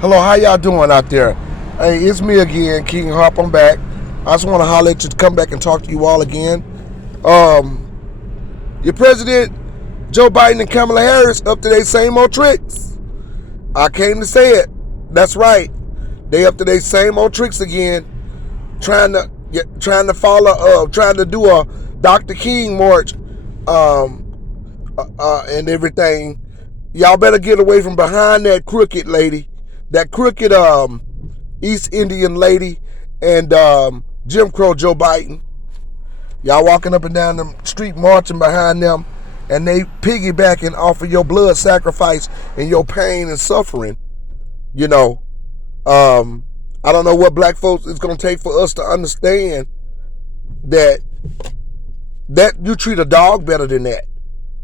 Hello, how y'all doing out there? Hey, it's me again, King Harp. I'm back. I just want to holler at you to come back and talk to you all again. Your president, Joe Biden and Kamala Harris, up to their same old tricks. I came to say it. That's right. They up to their same old tricks again, trying to follow, trying to do a Dr. King march, and everything. Y'all better get away from behind that crooked lady, that crooked East Indian lady, and Jim Crow Joe Biden. Y'all walking up and down the street marching behind them, and they piggybacking off of your blood sacrifice and your pain and suffering. You know, I don't know what black folks is going to take for us to understand that you treat a dog better than that.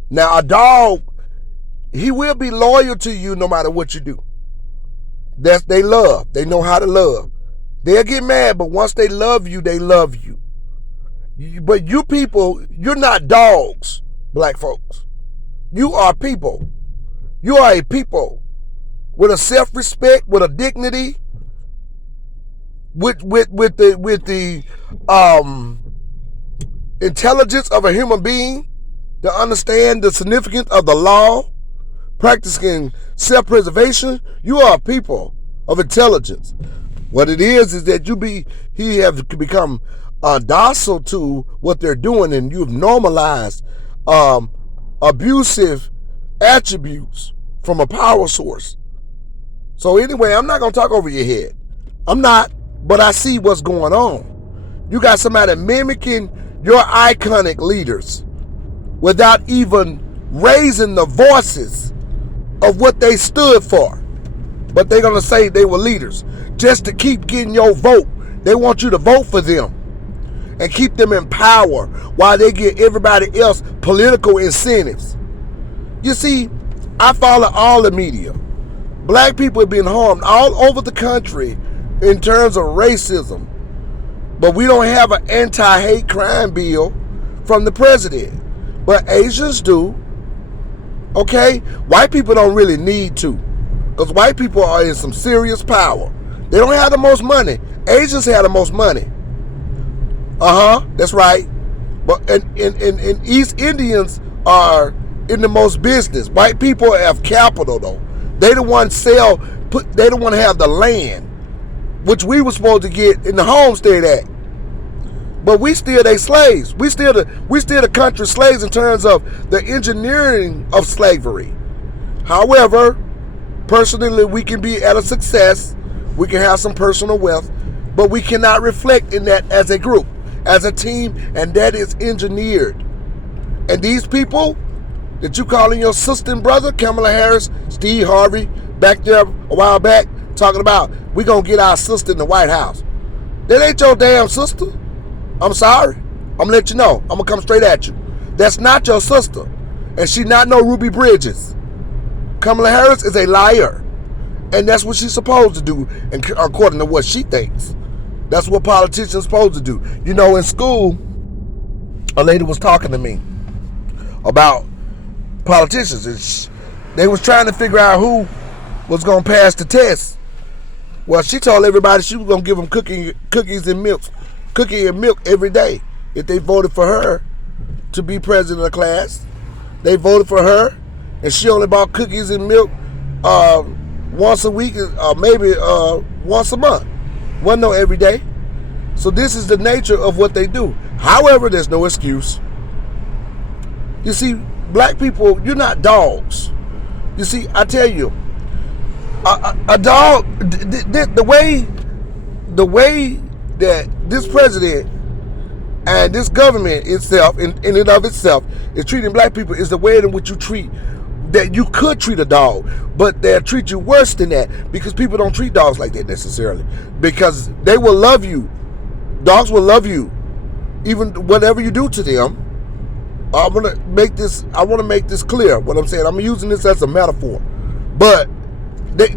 Now, a dog, he will be loyal to you no matter what you do. That's they love. They know how to love. They'll get mad, but once they love you, they love you. But you people, you're not dogs, black folks. You are people. You are a people with a self-respect, with a dignity, with the intelligence of a human being, to understand the significance of the law, practicing self-preservation. You are a people of intelligence. What it is that he have become docile to what they're doing, and you've normalized abusive attributes from a power source. So anyway, I'm not going to talk over your head. I'm not, but I see what's going on. You got somebody mimicking your iconic leaders without even raising the voices of what they stood for. But they're going to say they were leaders just to keep getting your vote. They want you to vote for them and keep them in power while they get everybody else political incentives. You see, I follow all the media. Black people have been harmed all over the country in terms of racism. But we don't have an anti-hate crime bill from the president. But Asians do. Okay? White people don't really need to, because white people are in some serious power. They don't have the most money. Asians have the most money. That's right. But and East Indians are in the most business. White people have capital though. They the ones they the one have the land, which we were supposed to get in the Homestead Act. But we still they slaves. We still the country slaves in terms of the engineering of slavery. However, personally, we can be at a success. We can have some personal wealth, but we cannot reflect in that as a group, as a team, and that is engineered. And these people that you calling your sister and brother, Kamala Harris, Steve Harvey, back there a while back, talking about we gonna get our sister in the White House. That ain't your damn sister. I'm sorry. I'm gonna let you know. I'm gonna come straight at you. That's not your sister, and she not no Ruby Bridges. Kamala Harris is a liar, and that's what she's supposed to do, and according to what she thinks. That's what politicians are supposed to do. You know, in school, a lady was talking to me about politicians, and they was trying to figure out who was gonna pass the test. Well, she told everybody she was gonna give them cookies and milk every day if they voted for her to be president of the class. They voted for her, and she only bought cookies and milk once a week, or maybe once a month. Wasn't no every day. So this is the nature of what they do. However, there's no excuse. You see, black people, you're not dogs. You see, I tell you, a dog, the way that this president and this government itself, in and of itself, is treating black people is the way in which you treat, that you could treat a dog, but they'll treat you worse than that, because people don't treat dogs like that necessarily, because they will love you. Dogs will love you, even whatever you do to them. I want to make this clear. What I'm saying, I'm using this as a metaphor, but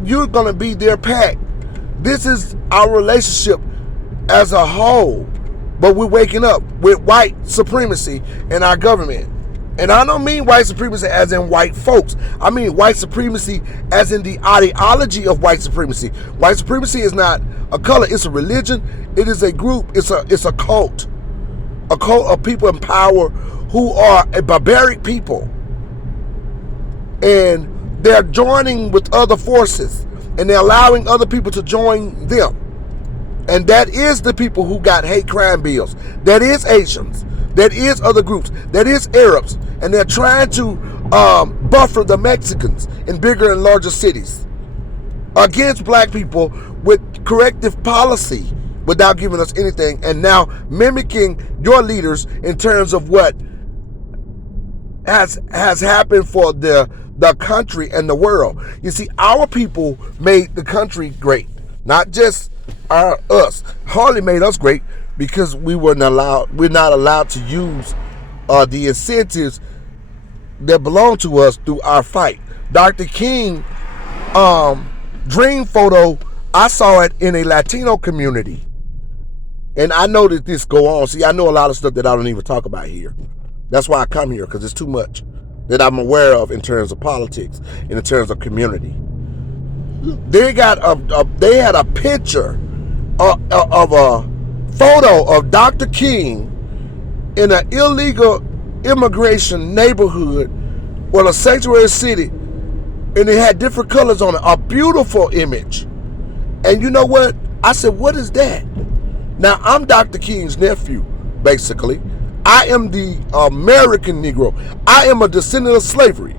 you're gonna be their pack. This is our relationship as a whole, but we're waking up with white supremacy in our government, And I don't mean white supremacy as in white folks. I mean white supremacy as in the ideology of white supremacy. White supremacy is not a color, it's a religion, it is a group, it's a cult. A cult of people in power who are a barbaric people. And they're joining with other forces, and they're allowing other people to join them. And that is the people who got hate crime bills. That is Asians. That is other groups. That is Arabs. And they're trying to buffer the Mexicans in bigger and larger cities against black people with corrective policy without giving us anything, and now mimicking your leaders in terms of what has happened for the country and the world. You see, our people made the country great, not just us. Hardly made us great because we're not allowed to use the incentives that belong to us through our fight. Dr. King dream photo, I saw it in a Latino community. And I know that this go on. See, I know a lot of stuff that I don't even talk about here. That's why I come here, because it's too much that I'm aware of in terms of politics and in terms of community. They had a picture of a photo of Dr. King in an illegal immigration neighborhood, well, a sanctuary city, and it had different colors on it. A beautiful image. And you know what? I said, what is that? Now, I'm Dr. King's nephew, basically. I am the American Negro. I am a descendant of slavery.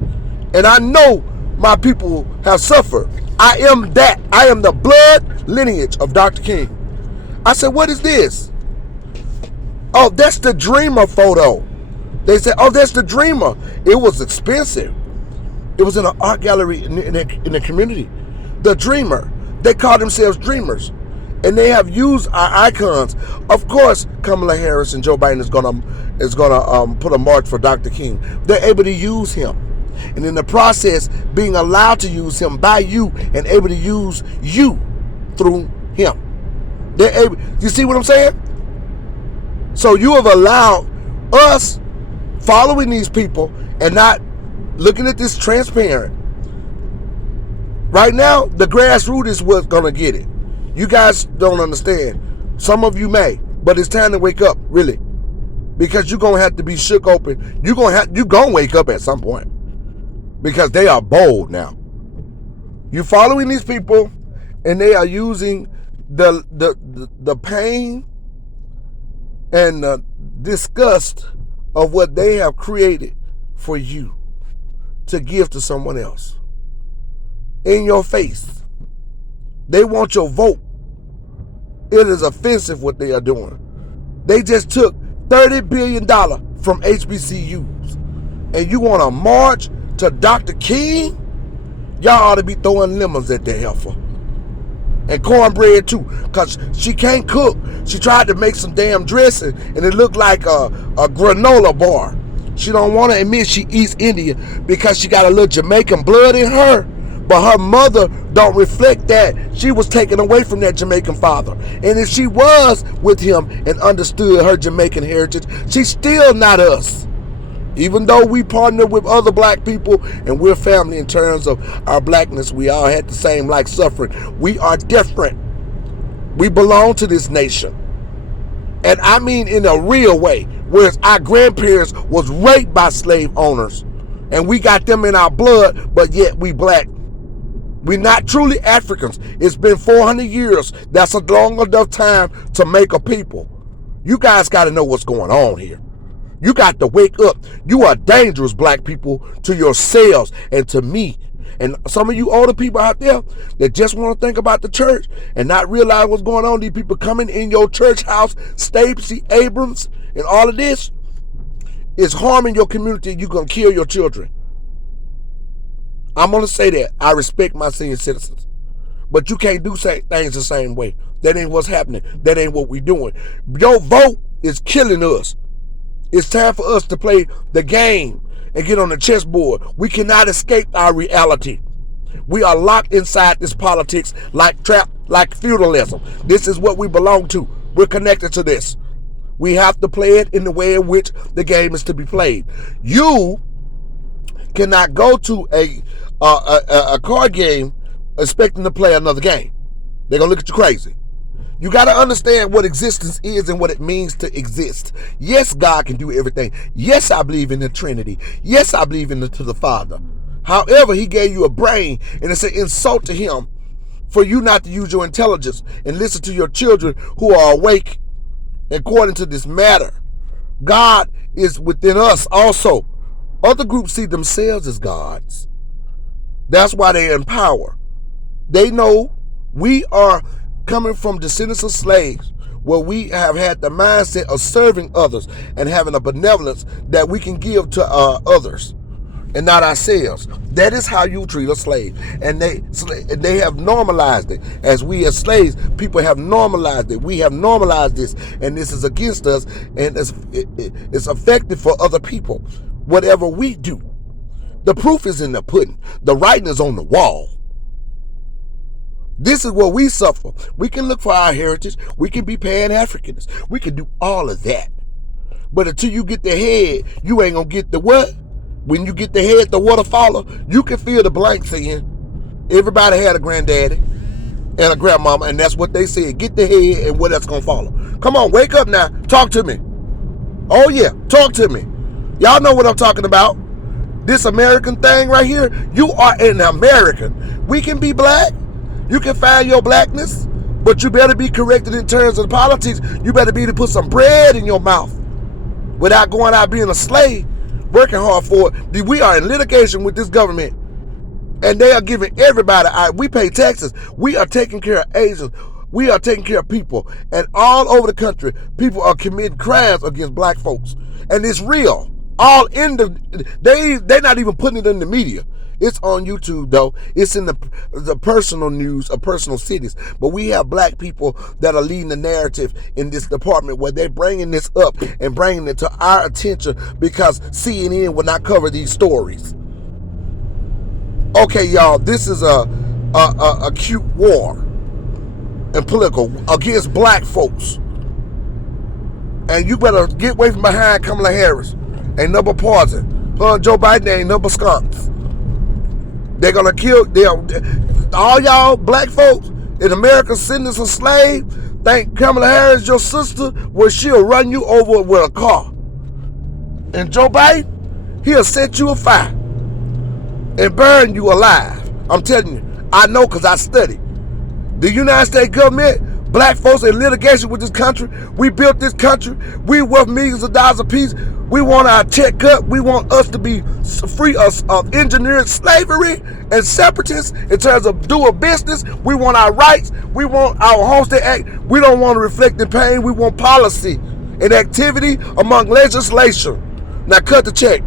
And I know my people have suffered. I am that. I am the blood lineage of Dr. King. I said, what is this? Oh, that's the Dreamer photo. They said, oh, that's the Dreamer. It was expensive. It was in an art gallery in the community. The Dreamer. They call themselves Dreamers. And they have used our icons. Of course, Kamala Harris and Joe Biden is gonna put a march for Dr. King. They're able to use him, and in the process, being allowed to use him by you and able to use you through him. They're able. You see what I'm saying? So you have allowed us following these people and not looking at this transparent. Right now, the grassroots is what's gonna get it. You guys don't understand. Some of you may, but it's time to wake up, really, because you're gonna have to be shook open. You're gonna wake up at some point because they are bold now. You're following these people, and they are using the pain and the disgust of what they have created for you to give to someone else in your face. They want your vote. It is offensive what they are doing. They just took $30 billion from HBCUs. And you want to march to Dr. King? Y'all ought to be throwing lemons at that heifer. And cornbread too, because she can't cook. She tried to make some damn dressing, and it looked like a granola bar. She don't want to admit she eats Indian because she got a little Jamaican blood in her. But her mother don't reflect that. She was taken away from that Jamaican father. And if she was with him and understood her Jamaican heritage, she's still not us. Even though we partner with other black people and we're family in terms of our blackness, we all had the same like suffering. We are different. We belong to this nation. And I mean in a real way. Whereas our grandparents was raped by slave owners. And we got them in our blood, but yet we black. We're not truly Africans. It's been 400 years. That's a long enough time to make a people. You guys got to know what's going on here. You got to wake up. You are dangerous, black people, to yourselves and to me. And some of you older people out there that just want to think about the church and not realize what's going on. These people coming in your church house, Stacey Abrams, and all of this is harming your community. You're going to kill your children. I'm going to say that. I respect my senior citizens. But you can't do things the same way. That ain't what's happening. That ain't what we're doing. Your vote is killing us. It's time for us to play the game and get on the chessboard. We cannot escape our reality. We are locked inside this politics like feudalism. This is what we belong to. We're connected to this. We have to play it in the way in which the game is to be played. You cannot go to a card game expecting to play another game. They're going to look at you crazy. You got to understand what existence is and what it means to exist. Yes, God can do everything. Yes, I believe in the Trinity. Yes, I believe in the Father. However, he gave you a brain, and it's an insult to him for you not to use your intelligence and listen to your children who are awake according to this matter. God is within us also. Other groups see themselves as gods. That's why they're in power. They know we are coming from descendants of slaves, where we have had the mindset of serving others and having a benevolence that we can give to others and not ourselves. That is how you treat a slave. And they have normalized it. As we as slaves, people have normalized it. We have normalized this, and this is against us, and it's effective for other people. Whatever we do, the proof is in the pudding. The writing is on the wall. This is what we suffer. We can look for our heritage. We can be Pan-Africanists. We can do all of that. But until you get the head, you ain't going to get the what? When you get the head, the water follow. You can feel the blanks in. Everybody had a granddaddy and a grandmama, and that's what they said. Get the head and what that's going to follow. Come on, wake up now. Talk to me. Oh, yeah, talk to me. Y'all know what I'm talking about. This American thing right here, you are an American. We can be black. You can find your blackness, but you better be corrected in terms of politics. You better be able to put some bread in your mouth without going out being a slave, working hard for it. We are in litigation with this government, and they are giving everybody, we pay taxes. We are taking care of Asians. We are taking care of people. And all over the country, people are committing crimes against black folks. And it's real. All in they're not even putting it in the media. It's on YouTube, though. It's in the personal news of personal cities. But we have black people that are leading the narrative in this department, where they're bringing this up and bringing it to our attention because CNN will not cover these stories. Okay, y'all, this is a cute war and political against black folks. And you better get away from behind Kamala Harris. Ain't no poison. Joe Biden ain't no skunks. They're gonna kill all y'all black folks in America sending us a slave. Think Kamala Harris, your sister, where she'll run you over with a car. And Joe Biden, he'll set you afire and burn you alive. I'm telling you, I know because I studied. The United States government, black folks in litigation with this country. We built this country. We worth millions of dollars apiece. We want our check cut. We want us to be free of engineering slavery and separatists in terms of doing business. We want our rights. We want our Homestead Act. We don't want to reflect in pain. We want policy and activity among legislation. Now cut the check.